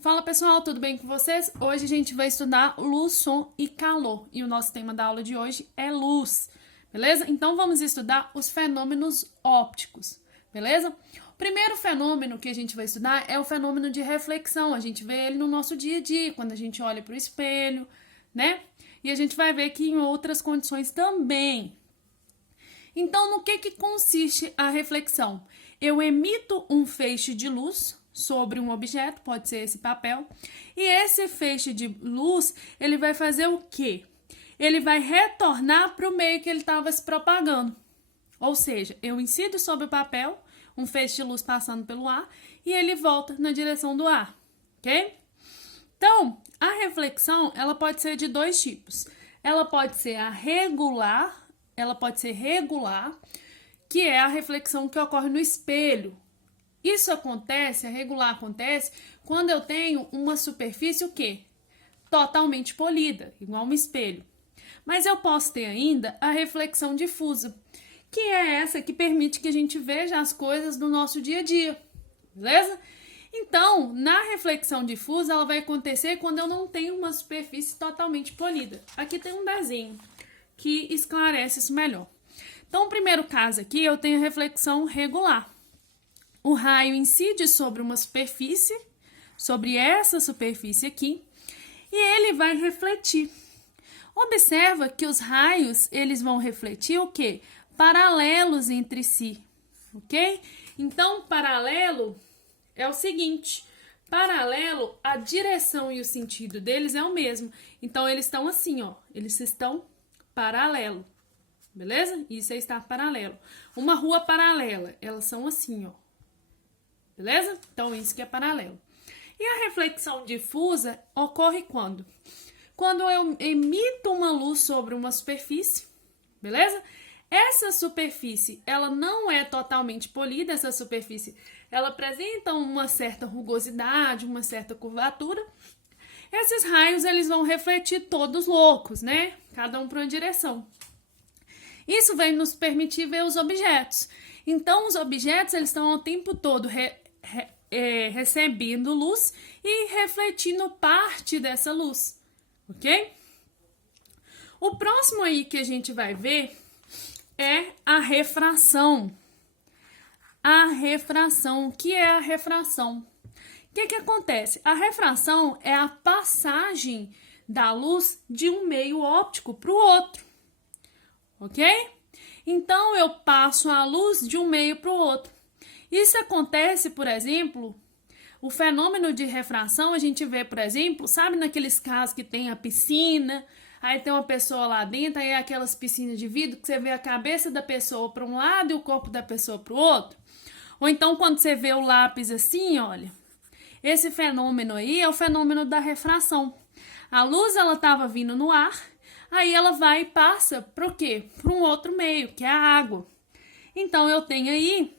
Fala pessoal, tudo bem com vocês? Hoje a gente vai estudar luz, som e calor e o nosso tema da aula de hoje é luz, beleza? Então vamos estudar os fenômenos ópticos, beleza? O primeiro fenômeno que a gente vai estudar é o fenômeno de reflexão. A gente vê ele no nosso dia a dia, quando a gente olha para o espelho, né? E a gente vai ver que em outras condições também. Então, no que consiste a reflexão? Eu emito um feixe de luz sobre um objeto, pode ser esse papel, e esse feixe de luz, ele vai fazer o quê? Ele vai retornar para o meio que ele estava se propagando. Ou seja, eu incido sobre o papel, um feixe de luz passando pelo ar, e ele volta na direção do ar, ok? Então, a reflexão, ela pode ser de dois tipos. Ela pode ser regular, que é a reflexão que ocorre no espelho. Isso acontece, a regular acontece, quando eu tenho uma superfície o quê? Totalmente polida, igual um espelho. Mas eu posso ter ainda a reflexão difusa, que é essa que permite que a gente veja as coisas do nosso dia a dia, beleza? Então, na reflexão difusa, ela vai acontecer quando eu não tenho uma superfície totalmente polida. Aqui tem um desenho que esclarece isso melhor. Então, no primeiro caso aqui, eu tenho a reflexão regular. O raio incide sobre uma superfície, sobre essa superfície aqui, e ele vai refletir. Observa que os raios, eles vão refletir o quê? Paralelos entre si, ok? Então, paralelo é o seguinte, paralelo, a direção e o sentido deles é o mesmo. Então, eles estão assim, ó, eles estão paralelo, beleza? Isso é estar paralelo. Uma rua paralela, elas são assim, ó. Beleza? Então, isso que é paralelo. E a reflexão difusa ocorre quando? Quando eu emito uma luz sobre uma superfície, beleza? Essa superfície, ela não é totalmente polida, essa superfície, ela apresenta uma certa rugosidade, uma certa curvatura. Esses raios, eles vão refletir todos loucos, né? Cada um para uma direção. Isso vai nos permitir ver os objetos. Então, os objetos, eles estão o tempo todo recebendo luz e refletindo parte dessa luz, ok? O próximo aí que a gente vai ver é a refração. A refração, o que é a refração? O que acontece? A refração é a passagem da luz de um meio óptico para o outro, ok? Então, eu passo a luz de um meio para o outro. Isso acontece, por exemplo, o fenômeno de refração, a gente vê, por exemplo, sabe naqueles casos que tem a piscina, aí tem uma pessoa lá dentro, aí é aquelas piscinas de vidro que você vê a cabeça da pessoa para um lado e o corpo da pessoa para o outro? Ou então quando você vê o lápis assim, olha, esse fenômeno aí é o fenômeno da refração. A luz, ela estava vindo no ar, aí ela vai e passa para o quê? Para um outro meio, que é a água. Então, eu tenho aí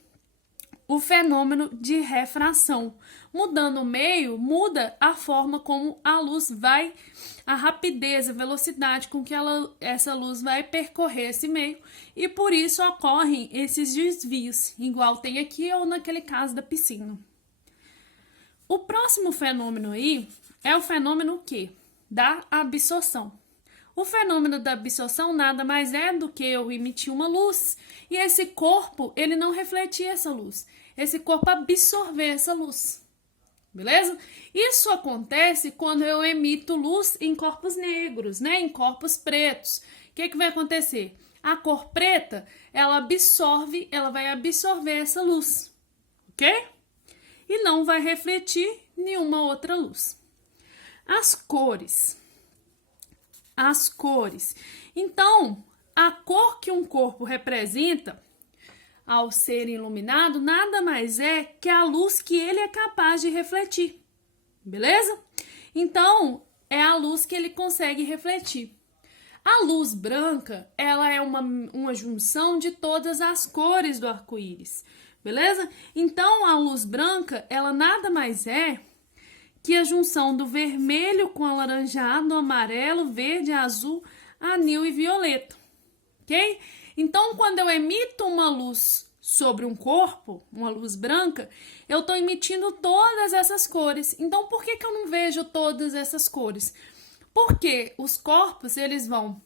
o fenômeno de refração. Mudando o meio, muda a forma como a luz vai, a rapidez, a velocidade com que essa luz vai percorrer esse meio, e por isso ocorrem esses desvios, igual tem aqui ou naquele caso da piscina. O próximo fenômeno aí é o fenômeno da absorção. O fenômeno da absorção nada mais é do que eu emitir uma luz e esse corpo, ele não refletir essa luz. Esse corpo absorver essa luz, beleza? Isso acontece quando eu emito luz em corpos negros, né? Em corpos pretos. O que vai acontecer? A cor preta, ela vai absorver essa luz, ok? E não vai refletir nenhuma outra luz. As cores. Então, a cor que um corpo representa ao ser iluminado nada mais é que a luz que ele é capaz de refletir, beleza? Então, é a luz que ele consegue refletir. A luz branca, ela é uma junção de todas as cores do arco-íris, beleza? Então, a luz branca, ela nada mais é que a junção do vermelho com alaranjado, amarelo, verde, azul, anil e violeta, ok? Então, quando eu emito uma luz sobre um corpo, uma luz branca, eu estou emitindo todas essas cores. Então, por que eu não vejo todas essas cores? Porque os corpos, eles vão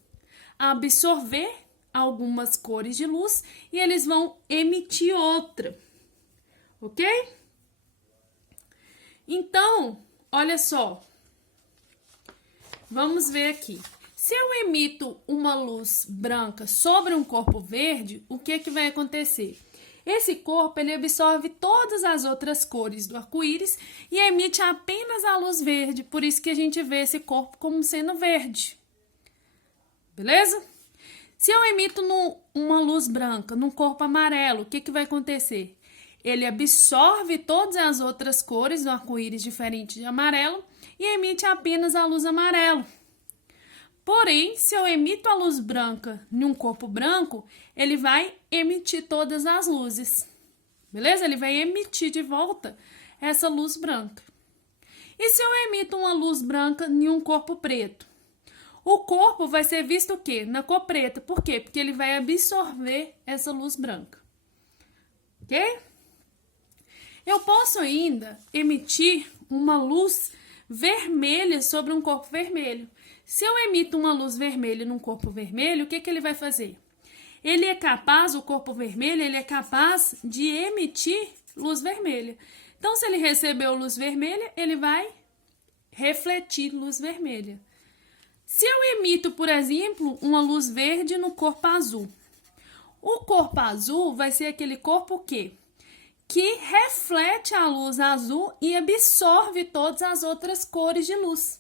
absorver algumas cores de luz e eles vão emitir outra, ok? Então, olha só, vamos ver aqui. Se eu emito uma luz branca sobre um corpo verde, o que vai acontecer? Esse corpo, ele absorve todas as outras cores do arco-íris e emite apenas a luz verde, por isso que a gente vê esse corpo como sendo verde. Beleza? Se eu emito uma luz branca num corpo amarelo, o que vai acontecer? Ele absorve todas as outras cores do arco-íris diferente de amarelo e emite apenas a luz amarelo. Porém, se eu emito a luz branca em um corpo branco, ele vai emitir todas as luzes. Beleza? Ele vai emitir de volta essa luz branca. E se eu emito uma luz branca em um corpo preto? O corpo vai ser visto o quê? Na cor preta. Por quê? Porque ele vai absorver essa luz branca. Ok? Eu posso ainda emitir uma luz vermelha sobre um corpo vermelho. Se eu emito uma luz vermelha num corpo vermelho, o que ele vai fazer? Ele é capaz, o corpo vermelho, ele é capaz de emitir luz vermelha. Então, se ele recebeu luz vermelha, ele vai refletir luz vermelha. Se eu emito, por exemplo, uma luz verde no corpo azul, o corpo azul vai ser aquele corpo que reflete a luz azul e absorve todas as outras cores de luz.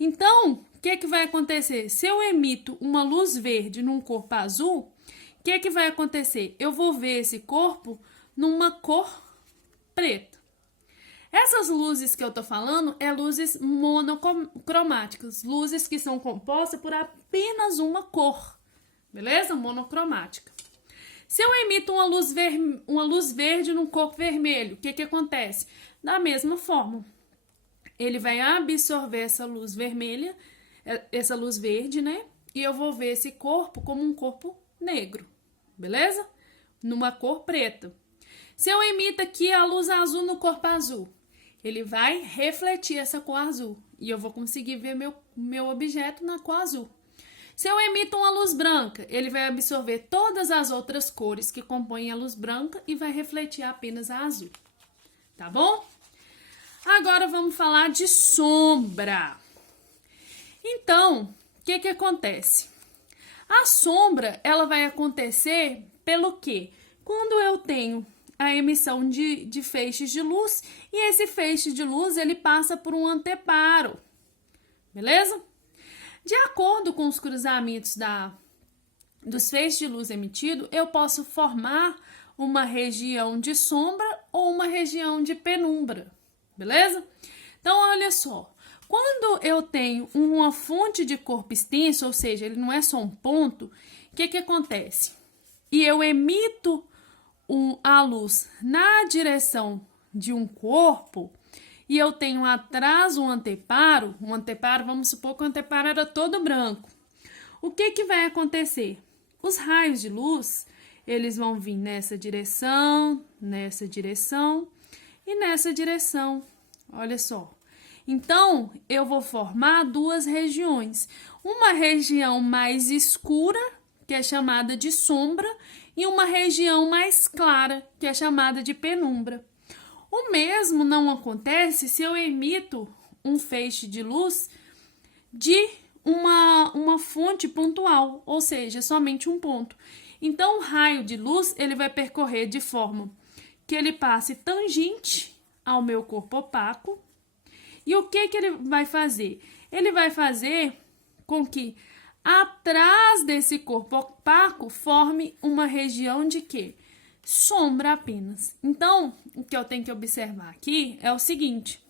Então, o que vai acontecer? Se eu emito uma luz verde num corpo azul, o que vai acontecer? Eu vou ver esse corpo numa cor preta. Essas luzes que eu tô falando é luzes monocromáticas, luzes que são compostas por apenas uma cor, beleza? Monocromática. Se eu emito uma luz verde num corpo vermelho, o que acontece? Da mesma forma, ele vai absorver essa luz vermelha, essa luz verde, né? E eu vou ver esse corpo como um corpo negro, beleza? Numa cor preta. Se eu emito aqui a luz azul no corpo azul, ele vai refletir essa cor azul e eu vou conseguir ver meu objeto na cor azul. Se eu emito uma luz branca, ele vai absorver todas as outras cores que compõem a luz branca e vai refletir apenas a azul. Tá bom? Agora vamos falar de sombra. Então, o que acontece? A sombra, ela vai acontecer pelo quê? Quando eu tenho a emissão de feixes de luz e esse feixe de luz, ele passa por um anteparo. Beleza? De acordo com os cruzamentos dos feixes de luz emitidos, eu posso formar uma região de sombra ou uma região de penumbra, beleza? Então, olha só, quando eu tenho uma fonte de corpo extenso, ou seja, ele não é só um ponto, o que acontece? E eu emito a luz na direção de um corpo, e eu tenho atrás um anteparo, vamos supor que o anteparo era todo branco. O que vai acontecer? Os raios de luz, eles vão vir nessa direção e nessa direção. Olha só. Então, eu vou formar duas regiões. Uma região mais escura, que é chamada de sombra, e uma região mais clara, que é chamada de penumbra. O mesmo não acontece se eu emito um feixe de luz de uma fonte pontual, ou seja, somente um ponto. Então, o raio de luz, ele vai percorrer de forma que ele passe tangente ao meu corpo opaco. E o que ele vai fazer? Ele vai fazer com que atrás desse corpo opaco forme uma região de quê? Sombra apenas. Então, o que eu tenho que observar aqui é o seguinte.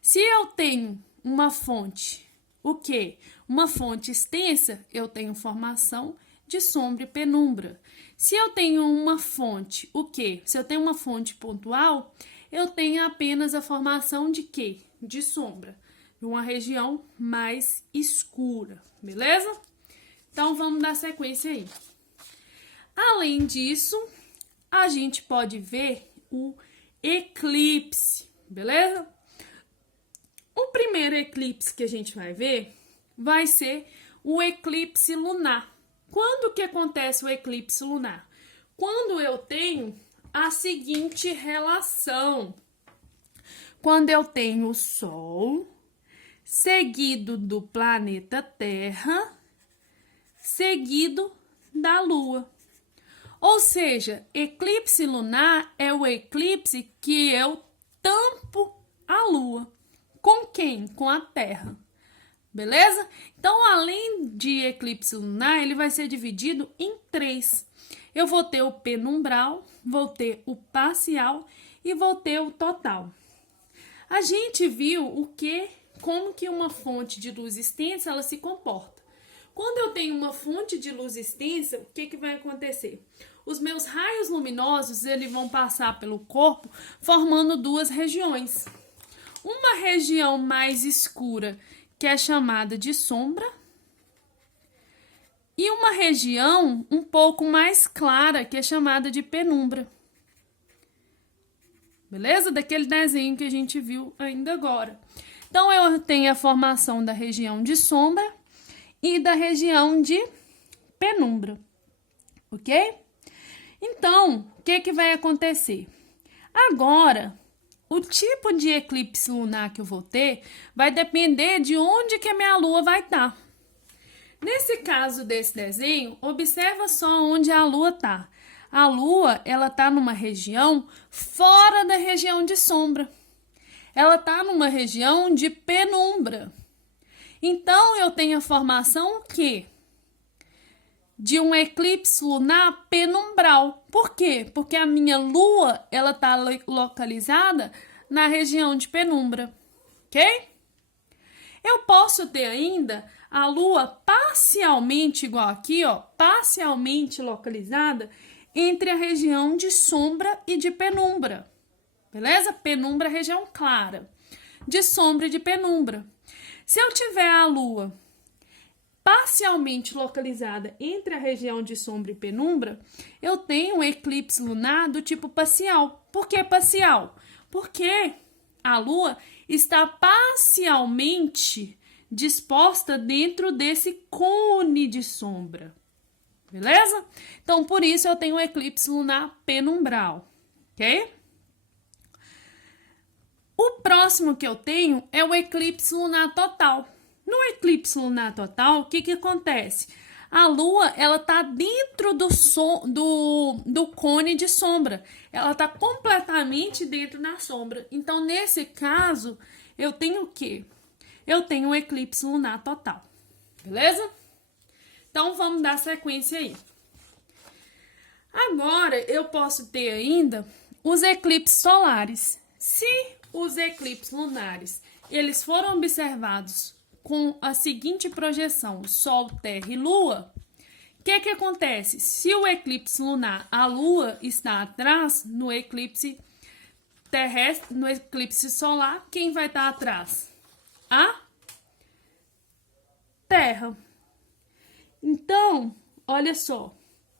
Se eu tenho uma fonte, o quê? Uma fonte extensa, eu tenho formação de sombra e penumbra. Se eu tenho uma fonte, o quê? Se eu tenho uma fonte pontual, eu tenho apenas a formação de quê? De sombra. De uma região mais escura, beleza? Então, vamos dar sequência aí. Além disso, a gente pode ver o eclipse, beleza? O primeiro eclipse que a gente vai ver vai ser o eclipse lunar. Quando que acontece o eclipse lunar? Quando eu tenho a seguinte relação. Quando eu tenho o Sol, seguido do planeta Terra, seguido da Lua. Ou seja, eclipse lunar é o eclipse que eu tampo a Lua. Com quem? Com a Terra. Beleza? Então, além de eclipse lunar, ele vai ser dividido em 3. Eu vou ter o penumbral, vou ter o parcial e vou ter o total. A gente viu como que uma fonte de luz extensa ela se comporta. Quando eu tenho uma fonte de luz extensa, o que vai acontecer? Os meus raios luminosos eles vão passar pelo corpo formando 2 regiões. Uma região mais escura, que é chamada de sombra, e uma região um pouco mais clara, que é chamada de penumbra. Beleza? Daquele desenho que a gente viu ainda agora. Então, eu tenho a formação da região de sombra e da região de penumbra. Ok? Então, o que vai acontecer? Agora, o tipo de eclipse lunar que eu vou ter vai depender de onde que a minha lua vai estar. Nesse caso desse desenho, observa só onde a lua está. A lua, ela está numa região fora da região de sombra. Ela está numa região de penumbra. Então, eu tenho a formação de um eclipse lunar penumbral. Por quê? Porque a minha lua, ela está localizada na região de penumbra. Ok? Eu posso ter ainda a lua parcialmente, igual aqui, ó, parcialmente localizada entre a região de sombra e de penumbra. Beleza? Penumbra é região clara. De sombra e de penumbra. Se eu tiver a lua parcialmente localizada entre a região de sombra e penumbra, eu tenho um eclipse lunar do tipo parcial. Por que parcial? Porque a lua está parcialmente disposta dentro desse cone de sombra. Beleza? Então, por isso eu tenho um eclipse lunar penumbral. Ok? O próximo que eu tenho é o eclipse lunar total. No eclipse lunar total, o que acontece? A lua, ela tá dentro do cone de sombra. Ela tá completamente dentro da sombra. Então, nesse caso, eu tenho o quê? Eu tenho um eclipse lunar total. Beleza? Então, vamos dar sequência aí. Agora, eu posso ter ainda os eclipses solares. Se os eclipses lunares, eles foram observados com a seguinte projeção, Sol, Terra e Lua, o que acontece? Se o eclipse lunar, a Lua está atrás, no eclipse terrestre, no eclipse solar, quem vai estar atrás? A Terra. Então, olha só,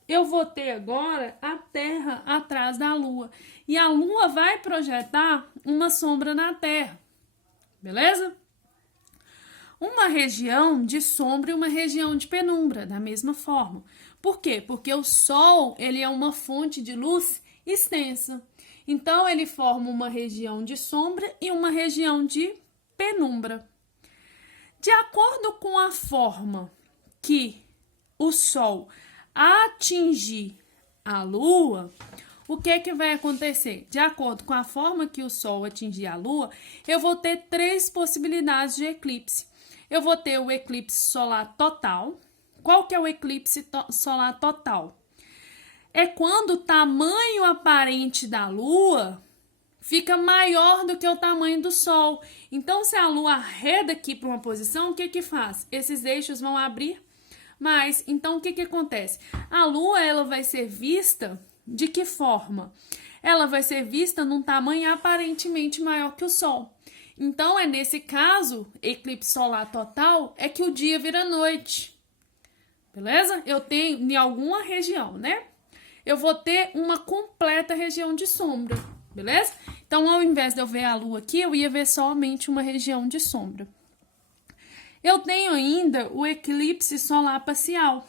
eu vou ter agora a Terra atrás da Lua. E a Lua vai projetar uma sombra na Terra. Beleza? Uma região de sombra e uma região de penumbra, da mesma forma. Por quê? Porque o Sol, ele é uma fonte de luz extensa. Então, ele forma uma região de sombra e uma região de penumbra. De acordo com a forma que o Sol atingir a Lua, o que vai acontecer? De acordo com a forma que o Sol atingir a Lua, eu vou ter 3 possibilidades de eclipse. Eu vou ter o eclipse solar total. Qual que é o eclipse solar total? É quando o tamanho aparente da Lua fica maior do que o tamanho do Sol. Então, se a Lua arreda aqui para uma posição, o que faz? Esses eixos vão abrir mais. Então, o que acontece? A Lua, ela vai ser vista de que forma? Ela vai ser vista num tamanho aparentemente maior que o Sol. Então, é nesse caso, eclipse solar total, é que o dia vira noite. Beleza? Eu tenho em alguma região, né? eu vou ter uma completa região de sombra, beleza? Então, ao invés de eu ver a lua aqui, eu ia ver somente uma região de sombra. Eu tenho ainda o eclipse solar parcial,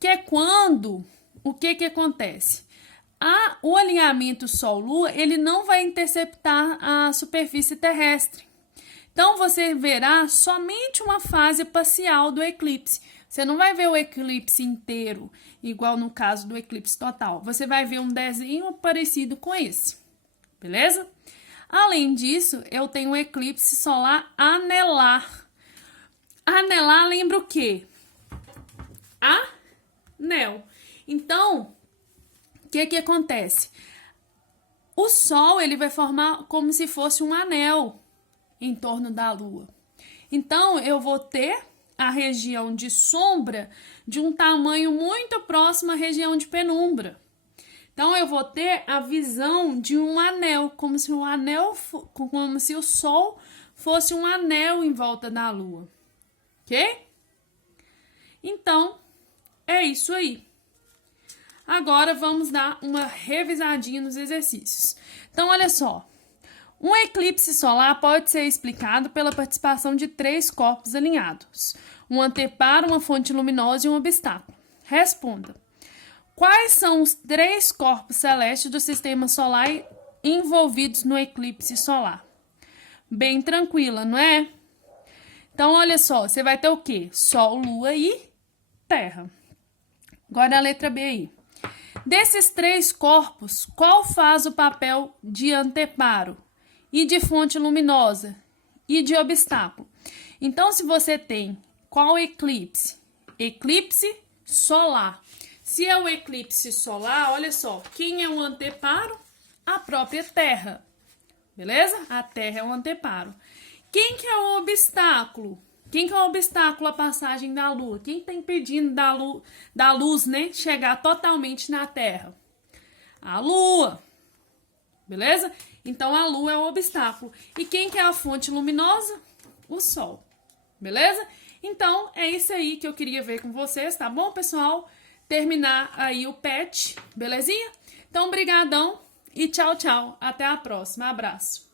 que é quando, o que acontece? O alinhamento Sol-Lua, ele não vai interceptar a superfície terrestre. Então, você verá somente uma fase parcial do eclipse. Você não vai ver o eclipse inteiro, igual no caso do eclipse total. Você vai ver um desenho parecido com esse, beleza? Além disso, eu tenho o eclipse solar anelar. Anelar lembra o quê? Anel. Então, o que acontece? O Sol, ele vai formar como se fosse um anel em torno da Lua. Então, eu vou ter a região de sombra de um tamanho muito próximo à região de penumbra. Então, eu vou ter a visão de um anel, como se o Sol fosse um anel em volta da Lua. Ok? Então, é isso aí. Agora, vamos dar uma revisadinha nos exercícios. Então, olha só. Um eclipse solar pode ser explicado pela participação de 3 corpos alinhados: um anteparo, uma fonte luminosa e um obstáculo. Responda. Quais são os 3 corpos celestes do sistema solar envolvidos no eclipse solar? Bem tranquila, não é? Então, olha só, você vai ter o quê? Sol, Lua e Terra. Agora a letra B aí. Desses 3 corpos, qual faz o papel de anteparo? E de fonte luminosa? E de obstáculo? Então, se você tem qual eclipse? Eclipse solar. Se é o eclipse solar, olha só, quem é o anteparo? A própria Terra. Beleza? A Terra é o anteparo. Quem que é o obstáculo? Quem que é o obstáculo à passagem da Lua? Quem está impedindo da luz, né, chegar totalmente na Terra? A Lua. Beleza? Então, a Lua é o obstáculo. E quem que é a fonte luminosa? O Sol. Beleza? Então, é isso aí que eu queria ver com vocês, tá bom, pessoal? Terminar aí o PET, belezinha? Então, brigadão e tchau, tchau. Até a próxima. Abraço.